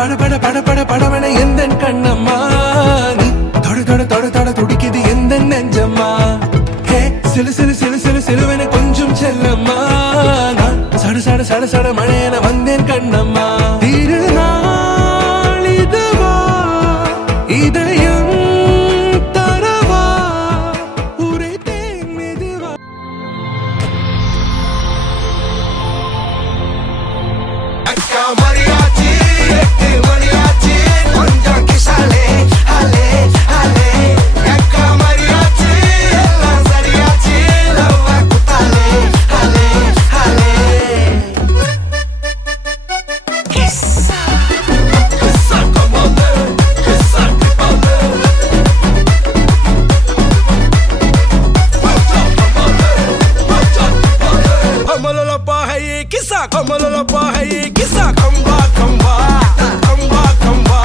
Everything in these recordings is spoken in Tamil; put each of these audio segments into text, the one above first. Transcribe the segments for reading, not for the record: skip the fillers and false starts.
பட பட பட பட படவன எந்த கண்ணம்மா நீ தொட தொட தொட தொட துடிக்குது எந்த நெஞ்சம்மா ஹே சிலு சிலு சிலு சிலு சிலுவன கொஞ்சம் செல்லம்மா நான் சட சட சட சட மழையன வந்தேன் கண்ணம்மா திருநாள் இதுவா இதயம் தரவா உரைத்தேன் மெதுவா அக்கா மரியாச்சி எட்டு மணியாச்சி கொஞ்சம் கிசாலே ஹலே ஹலே அக்கா மரியாச்சி எல்லாம் சரியாச்சி லவ்வ குத்தாலே ஹலே ஹலே கிஸ்ஸா கிஸ்ஸா கமாலே கிஸ்ஸா கிபாலே கமலல பாஹை கிஸ்ஸா கமலல பாஹை கிஸ்ஸா கம்பா கம்பா கம்பா கம்பா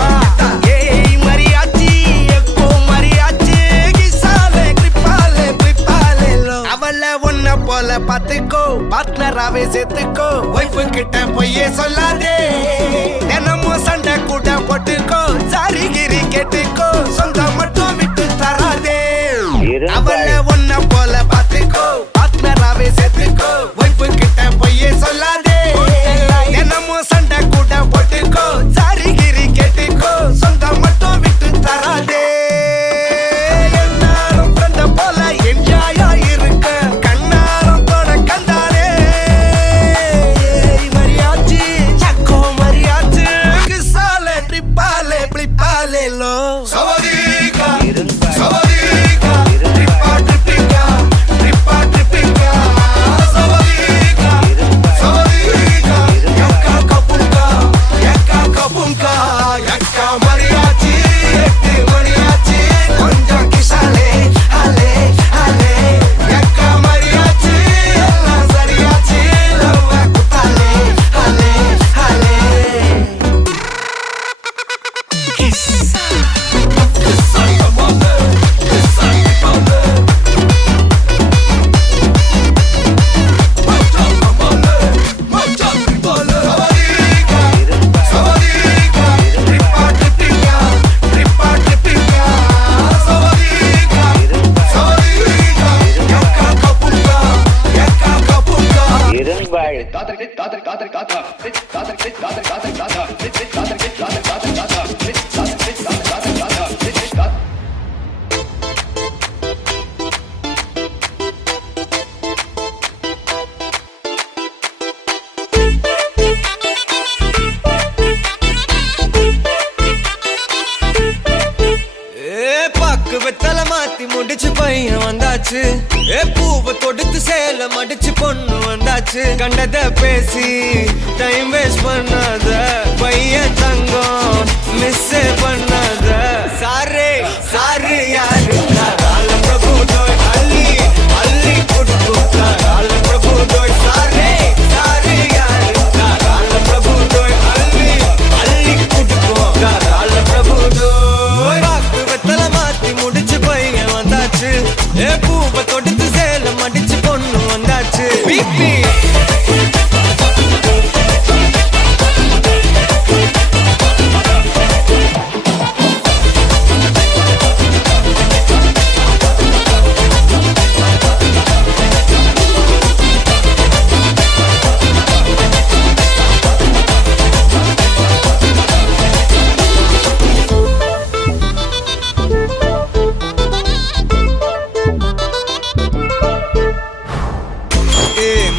ஏய் மரியாச்சி எக்கோ மரியாச்சி கிசாலே கிரிப்பாலே பிப்பாலே லோ அவள ஒன்ன போல பாத்துக்கோ பார்ட்னராவே சேர்த்துக்கோ வைஃப் கிட்ட பொய்யே சொல்லாதே தினமும் சண்டை கூட போட்டுக்கோ சாரி கிரி கேட்டுக்கோ சொந்தம் மட்டும் விட்டு தராதே அவள ஒன்ன போல பாத்துக்கோ பார்ட்னராவே சேர்த்துக்கோ வைஃப் கிட்ட பொய்யே சொல்லாதே தினமும் சண்டை கூட போட்டுக்கோ சாரி கிரி கேட்டுக்கோ சொந்தம் மட்டும் விட்டு தராதே எல்லாரும் ஃப்ரெண்ட போல என்ஜாயா இருக்க கண்ணாரம் தொட கண்டாலே மரியாச்சி சக்கோ மரியாச்சி கிசாலே ட்ரிப்பாலே பிளிப்பாலே லோ சவதீகா சவதீகா ட்ரிப்பா ட்ரிப்பிகா ட்ரிப்பா ட்ரிப்பிகா சவதீகா சவதீகா யக்கா கபுங்கா யக்கா கபுங்கா யக்கா மரியாச்சி எட்டு மணியாச்சி கொஞ்சம் கிசாலே ஹலே ஹலே யக்கா மரியாச்சி எல்லாம் சரியாச்சி லவ்வ குத்தாலே ஹலே ஹலே கிஸ்ஸா கிஸ்ஸா கமாலே கிஸ்ஸா கிபாலே மச்சா கமாலே மச்சா கிபாலே சவதீகா சவதீகா ட்ரிப்பா ட்ரிப்பிகா ட்ரிப்பா ட்ரிப்பிகா சவதீகா சவதீகா யக்கா கபுங்கா யக்கா கபுங்கா இரும்பாள் தாத்தர் தாத்தர் தாத்தர் தாத்தா தாத்தர் தாத்தர் தாத்தர் தாத்தா தாத்தர் தாத்தர் தாத்தர் தாத்தா தாத்தர் தாத்தர் தாத்தர் தாத்தா பாக்கு வெத்தல மாத்தி முடிச்சு பையன் வந்தாச்சு பூவை தொடுத்து சேல மடிச்சு பொண்ணு வந்தாச்சு கண்டத பேசி டைம் வேஸ்ட் பண்ணாத பையன் தங்கம் மிஸ் பண்ணாத சாரே சாரு யாரு கால பிரபு டோய் அள்ளி அள்ளி குடுக்கு கால பிரபு டோய் சாரே சாரு யாரு கால பிரபு டோய் அள்ளி அள்ளி குடுக்கு கால பிரபு டோய் பாக்கு வெத்தல மாத்தி முடிச்சு பையன் வந்தாச்சு பூவை தொடுத்து சேல மடிச்சு பொண்ணு வந்தாச்சு பிபி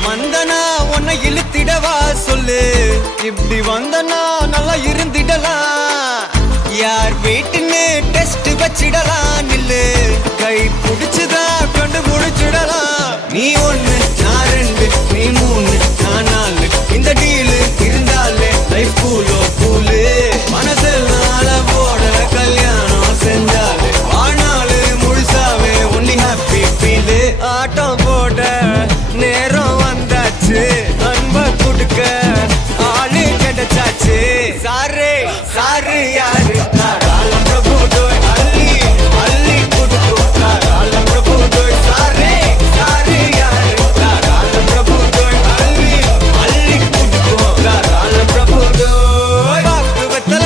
மந்தனா உன்னை இழுத்திடவா சொல்லு இப்படி வந்தனா நல்லா இருந்திடலாம் யார் வீட்டுன்னு டெஸ்ட் வச்சிடலாம் நில்லு கை பிடிச்சுதா கொண்டு முடிச்சிடலாம் நீ ஒண்ணு நான் ரெண்டு நீ மூணு நான் நாலு இந்த டீலு இருந்தாலே லைஃப் கூலோ கூலு மனசெல்லாம் போட கல்யாணம் செஞ்சாலே ஆனாலு முழுசாவே ஒன்லி ஹாப்பி ஃபீலு ஆட்டம் போட நேரம் வந்தாச்சு அன்ப கொடுக்க ஆளு கிடைச்சாச்சு சாரே சாரு யாரு கால பிரபு டோய் அள்ளி அள்ளி கொடுக்கு கால பிரபு டோய் சாரே சாரு யாரு கால பிரபு டோய் அள்ளி அள்ளி கொடுக்கு கால பிரபு டோய் பாக்கு வெத்தல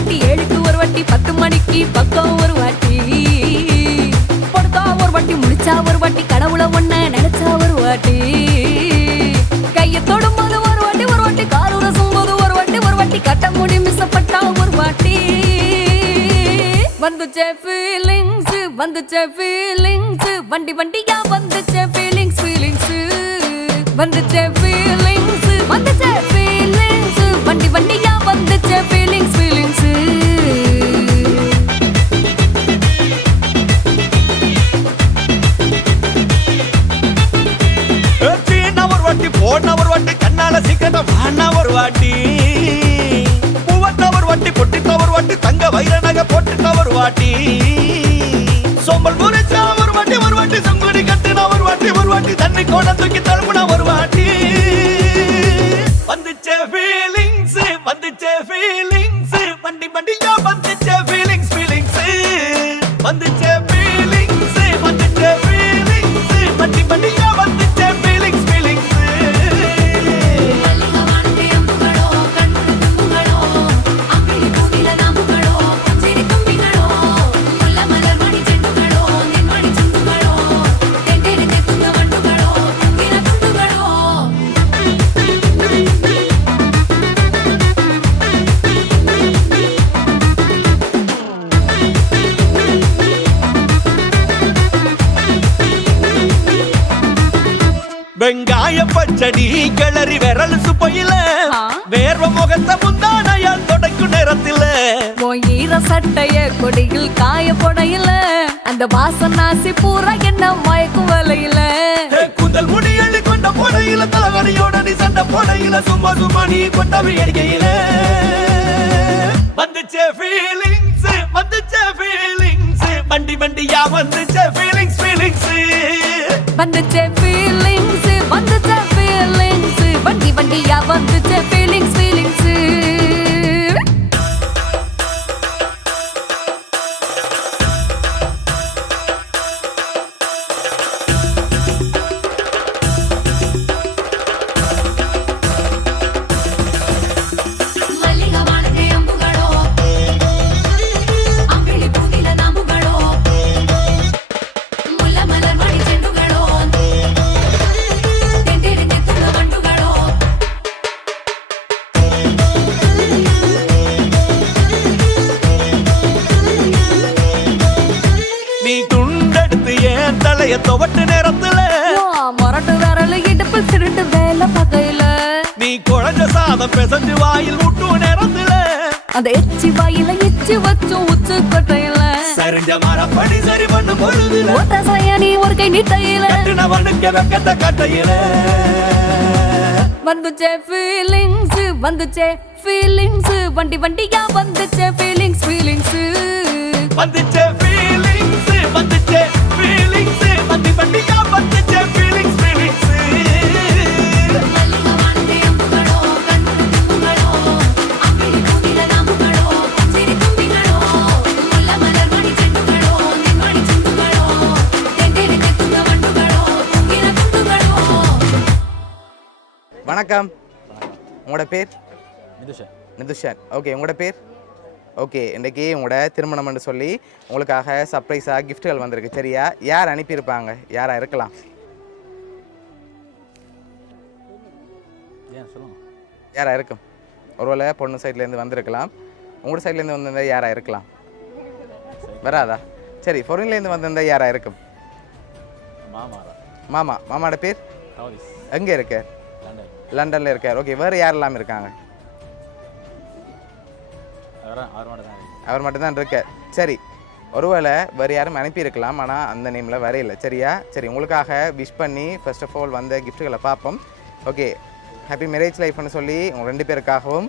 வாட்டி 7க்கு ஒரு வாட்டி 10 மணிக்கு பக்கம் ஒரு வாட்டி படுத்தா ஒரு வாட்டி முடிச்சா ஒரு வாட்டி கடவுளை ஒன்ன நினைச்சா ஒரு வாட்டி கையை தொடும்போது ஒரு வாட்டி காரூர சும்போது ஒரு வாட்டி கட்ட முடி மிஸ்ஸப்பட்டா ஒரு வாட்டி வந்துச்சே ஃபீலிங்ஸ் வண்டி வண்டியா வந்துச்சே ஃபீலிங்ஸ் வந்துச்சே ஃபீலிங்ஸ் வண்டி வண்டியா வந்துச்சே ஃபீலிங்ஸ் சீனா ஒரு வாட்டி போனா ஒரு வாட்டி கண்ணால சீக்கிரமா வானா ஒரு வாட்டி பூவத்தா ஒரு வாட்டி பொட்டித்தா ஒரு வாட்டி தங்க வைர நகை போட்டுட்டா ஒரு வாட்டி சோம்பல் முறைச்சா ஒரு வாட்டி சங்குடி கட்டுனா ஒரு வாட்டி தண்ணி கோட தூக்கி தழுப்புனா ஒரு வாட்டி வந்துச்சே ஃபீலிங்ஸ் வண்டி வண்டியா வந்துச்சே ஃபீலிங்ஸ் வந்துச்சே ஃபீலிங்ஸ் வண்டி வண்டியா வந்துச்சே ஃபீலிங்ஸ் வெங்காய பச்சடி கிளறி விரல் சுப்பையில வேர்வ முகத்தை முந்தானையால் தொடக்கும் நேரத்தில ஈர சட்டைய கொடியில் காய பொடையில அந்த வாசனாசி பூரா என்ன மயக்கும் வலையில கூந்தல் முடியள்ளி கொண்ட பொடையில தலவரியோட நீ சண்டை பொடையில சும்மா நீ கொண்டவி அடிக்கையில வந்துச்சே ஃபீலிங்ஸ் வண்டி வண்டியா வந்துச்சே ஃபீலிங்ஸ் வந்துச்சே ஃபீலிங்ஸ் வண்டி வண்டியா வந்துச்சே ஃபீலிங்ஸ் துவட்டு நேரத்துல மொரட்டு விரல இடுப்பில் திருட்டு வேலை பகையில நீ குழஞ்ச சாதம் பிசைஞ்சு வாயில் விட்டு நேரத்துல அந்த எச்சி வாயில எச்சி வச்சும் உச்சு கொட்டையில சரிஞ்ச மரப்படி சரி பண்ணு பொழுதுல ஓட்ட சாயானி ஒரு கை நீட்டையில கட்டினவனுக்கு வெக்கத்த கட்டையில வந்துச்சே ஃபீலிங்ஸ் வண்டி வண்டியா வந்துச்சே ஃபீலிங்ஸ் வந்துச்சே ஃபீலிங்ஸ் வண்டி வண்டியா வந்துச்சே ஃபீலிங்ஸ் வணக்கம். உங்களோட பேர்? நிதுஷன். ஓகே, உங்களோட பேர்? ஓகே, இன்றைக்கி உங்களோட திருமணம்னு சொல்லி உங்களுக்காக சர்ப்ரைஸாக கிஃப்ட்டுகள் வந்திருக்கு. சரியா? யார் அனுப்பியிருப்பாங்க? யாராக இருக்கலாம்? யாராக இருக்கும்? ஒருவேளை பொண்ணு சைட்லேருந்து வந்திருக்கலாம். உங்களோட சைட்லேருந்து வந்திருந்தால் யாராக இருக்கலாம்? வராதா? சரி, பொருள்லேருந்து வந்திருந்தால் யாராக இருக்கும்? மாமாவோட பேர்? எங்கே இருக்க? லண்டனில் இருக்கார். ஓகே, வேறு யாரெல்லாம் இருக்காங்க? அவர் மட்டும்தான் இருக்கார். சரி, ஒருவேளை வேறு யாரும் அனுப்பியிருக்கலாம், ஆனால் அந்த நேமில் வரையில்லை. சரியா? சரி, உங்களுக்காக விஷ் பண்ணி ஃபர்ஸ்ட் ஆஃப் ஆல் வந்த கிஃப்ட்டுகளை பார்ப்போம். ஓகே, ஹாப்பி மேரேஜ் லைஃப்னு சொல்லி உங்கள் 2 பேருக்காகவும்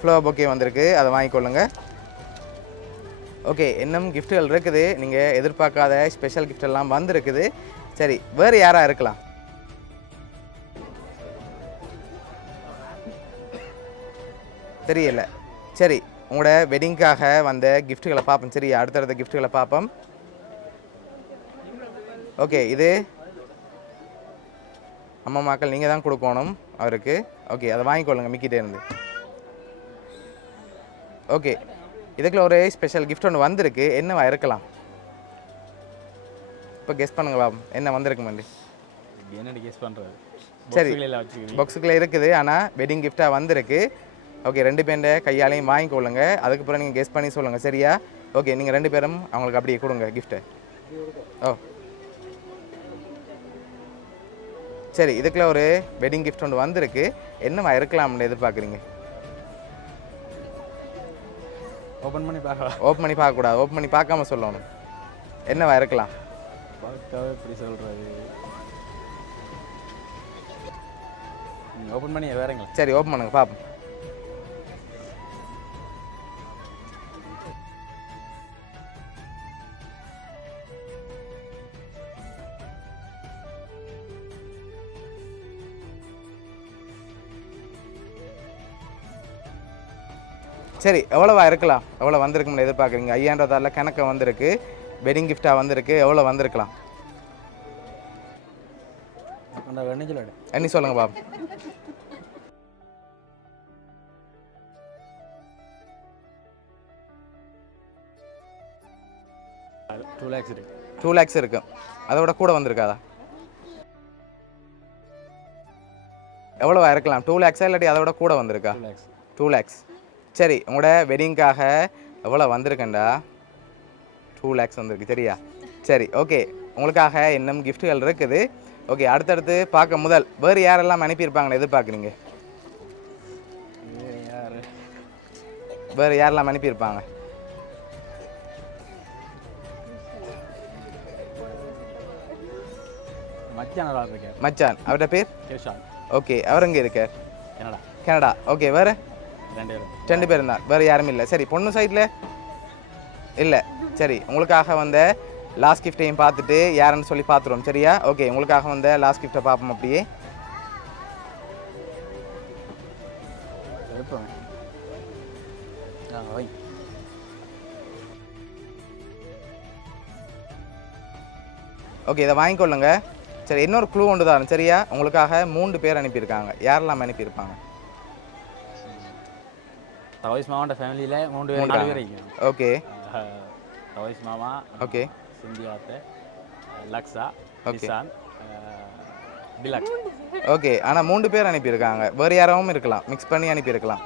ஃப்ளவர் பொக்கே வந்திருக்கு, அதை வாங்கிக்கொள்ளுங்க. ஓகே, இன்னும் கிஃப்ட்டுகள் இருக்குது, நீங்கள் எதிர்பார்க்காத ஸ்பெஷல் கிஃப்ட் எல்லாம் வந்திருக்குது. சரி, வேறு யாராக இருக்கலாம்? தெரியல. சரி, உங்களோட வெட்டிங்காக வந்த கிஃப்ட்டுகளை பார்ப்போம். சரி, அடுத்தடுத்த கிஃப்ட்டுகளை பார்ப்போம். ஓகே, இது அம்மா மக்கள் நீங்கள் தான் கொடுக்கணும் அவருக்கு. ஓகே, அதை வாங்கிக்கொள்ளுங்க மிக்கிட்டே இருந்து. ஓகே, இதுக்குள்ள ஒரு ஸ்பெஷல் கிஃப்ட் ஒன்று வந்திருக்கு. என்னவா இருக்கலாம்? இப்போ கெஸ் பண்ணுங்க பாப்போம், என்ன வந்திருக்கு மண்டி? என்னடி கெஸ் பண்ணுறது? சரி, பாக்ஸுக்குள்ளே இருக்குது, ஆனால் வெட்டிங் கிஃப்டாக வந்திருக்கு. ஓகே, 2 பேருண்ட கையாலையும் வாங்கிக்கொள்ளுங்க. அதுக்கப்புறம் நீங்கள் கெஸ் பண்ணி சொல்லுங்கள், சரியா? ஓகே, நீங்கள் 2 பேரும் அவங்களுக்கு அப்படியே கொடுங்க கிஃப்ட்டை. ஓ சரி, இதுக்குள்ள ஒரு வெட்டிங் கிஃப்ட் ஒன்று வந்திருக்கு. என்னவா இருக்கலாம்னு எதிர்பார்க்குறீங்க? ஓப்பன் பண்ணி பார்க்கலாம். ஓப்பன் பண்ணி பார்க்கக்கூடாது, ஓப்பன் பண்ணி பார்க்காம சொல்லணும். என்னவா இருக்கலாம்? பார்க்காவே எப்படி சொல்கிறது? ஓப்பன் பண்ணி வேறங்க. சரி, ஓப்பன் பண்ணுங்க பார்ப்போம். சரி, எவ்வளோவா இருக்கலாம்? எவ்வளோ வந்திருக்குன்னு எதிர்பார்க்குறீங்க? 5000 கணக்கு வந்திருக்கு, வெட்டிங் கிஃப்டாக வந்திருக்கு. எவ்வளோ வந்திருக்கலாம்? எண்ணி சொல்லுங்க பாபு. இருக்கு. 2 lakhs இருக்கு. அதோட கூட வந்திருக்காதா? எவ்வளோவா இருக்கலாம்? 2 lakhs இல்லாட்டி அதோட கூட வந்திருக்கா? 2 lakhs. சரி, உங்களோட வெட்டிங்காக எவ்வளோ வந்திருக்கேன்டா? 2 lakhs வந்திருக்கு, சரியா? சரி, ஓகே, உங்களுக்காக இன்னும் கிஃப்ட்டுகள் இருக்குது. ஓகே, அடுத்தடுத்து பார்க்க முதல் வேறு யாரெல்லாம் அனுப்பியிருப்பாங்கன்னு எதிர்பார்க்குறீங்க? வேறு யாரெல்லாம் அனுப்பியிருப்பாங்க? மச்சான், அவரோட பேர் கிருஷான். ஓகே, அவர் எங்கே இருக்கார்? கனடா. ஓகே, வேறு 2 பேர் தான், வேறு யாரும் இல்லை. சரி, பொண்ணு சைடில் இல்லை. சரி, உங்களுக்காக வந்த லாஸ்ட் கிஃப்டையும் பார்த்துட்டு யாருன்னு சொல்லி பார்த்துருவோம், சரியா? ஓகே, உங்களுக்காக வந்த லாஸ்ட் கிஃப்ட்டை பார்ப்போம் அப்படியே. ஓகே, இதை வாங்கிக்கொள்ளுங்க. சரி, இன்னொரு க்ளூ ஒன்று தான், சரியா? உங்களுக்காக 3 பேர் அனுப்பியிருக்காங்க. யாரெல்லாம் அனுப்பியிருப்பாங்க? தவைஸ் மாமாவோட ஃபேமிலியில் 4 பேர் இருக்கீங்க. ஓகே, தவைஸ் மாமா, ஓகே, சிந்தியாத்தை, லக்ஸா, நிசான், பிலக். ஓகே, ஆனால் 3 பேர் அனுப்பியிருக்காங்க. வேறு யாராவும் இருக்கலாம், மிக்ஸ் பண்ணி அனுப்பியிருக்கலாம்.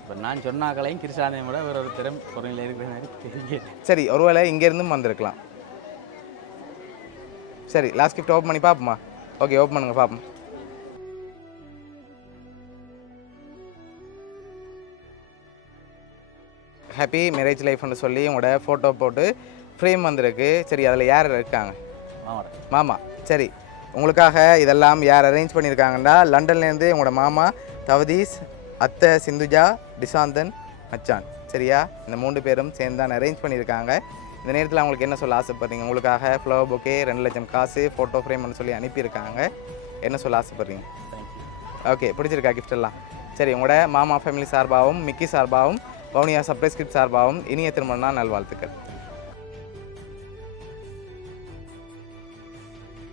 இப்போ நான் சொன்னாக்களையும் கிருஷ்ணாதையும் விட வேறு ஒரு திறம் பொருளில் இருக்கிற மாதிரி தெரியும். சரி, ஒருவேளை இங்கேருந்தும் வந்திருக்கலாம். சரி, லாஸ்ட் கிஃப்ட் ஓப்பன் பண்ணி பார்ப்போமா? ஓகே, ஓப்பன் பண்ணுங்க பார்ப்போம். ஹாப்பி மேரேஜ் லைஃப்னு சொல்லி உங்களோட ஃபோட்டோ போட்டு ஃப்ரேம் வந்திருக்கு. சரி, அதில் யார் இருக்காங்க? மாமா. சரி, உங்களுக்காக இதெல்லாம் யார் அரேஞ்ச் பண்ணியிருக்காங்கன்னா, லண்டன்லேருந்து உங்களோட மாமா தவதீஸ், அத்தை சிந்துஜா, டிசாந்தன், மச்சான், சரியா? இந்த 3 பேரும் சேர்ந்து தான் அரேஞ்ச் பண்ணியிருக்காங்க. இந்த நேரத்தில் அவங்களுக்கு என்ன சொல்ல ஆசைப்படுறீங்க? உங்களுக்காக ஃப்ளவர் பொக்கே, 2 லட்சம் காசு, ஃபோட்டோ ஃப்ரேம்னு சொல்லி அனுப்பியிருக்காங்க. என்ன சொல்ல ஆசைப்படுறீங்க? ஓகே, பிடிச்சிருக்கா கிஃப்ட் எல்லாம்? சரி, உங்களோட மாமா ஃபேமிலி சார்பாகவும் மிக்கி சார்பாகவும் வவுனியா சர்ப்ரைஸ் கிஃப்ட் சார்பாகவும் இனிய திருமண நாள் நல்வாழ்த்துக்கள்.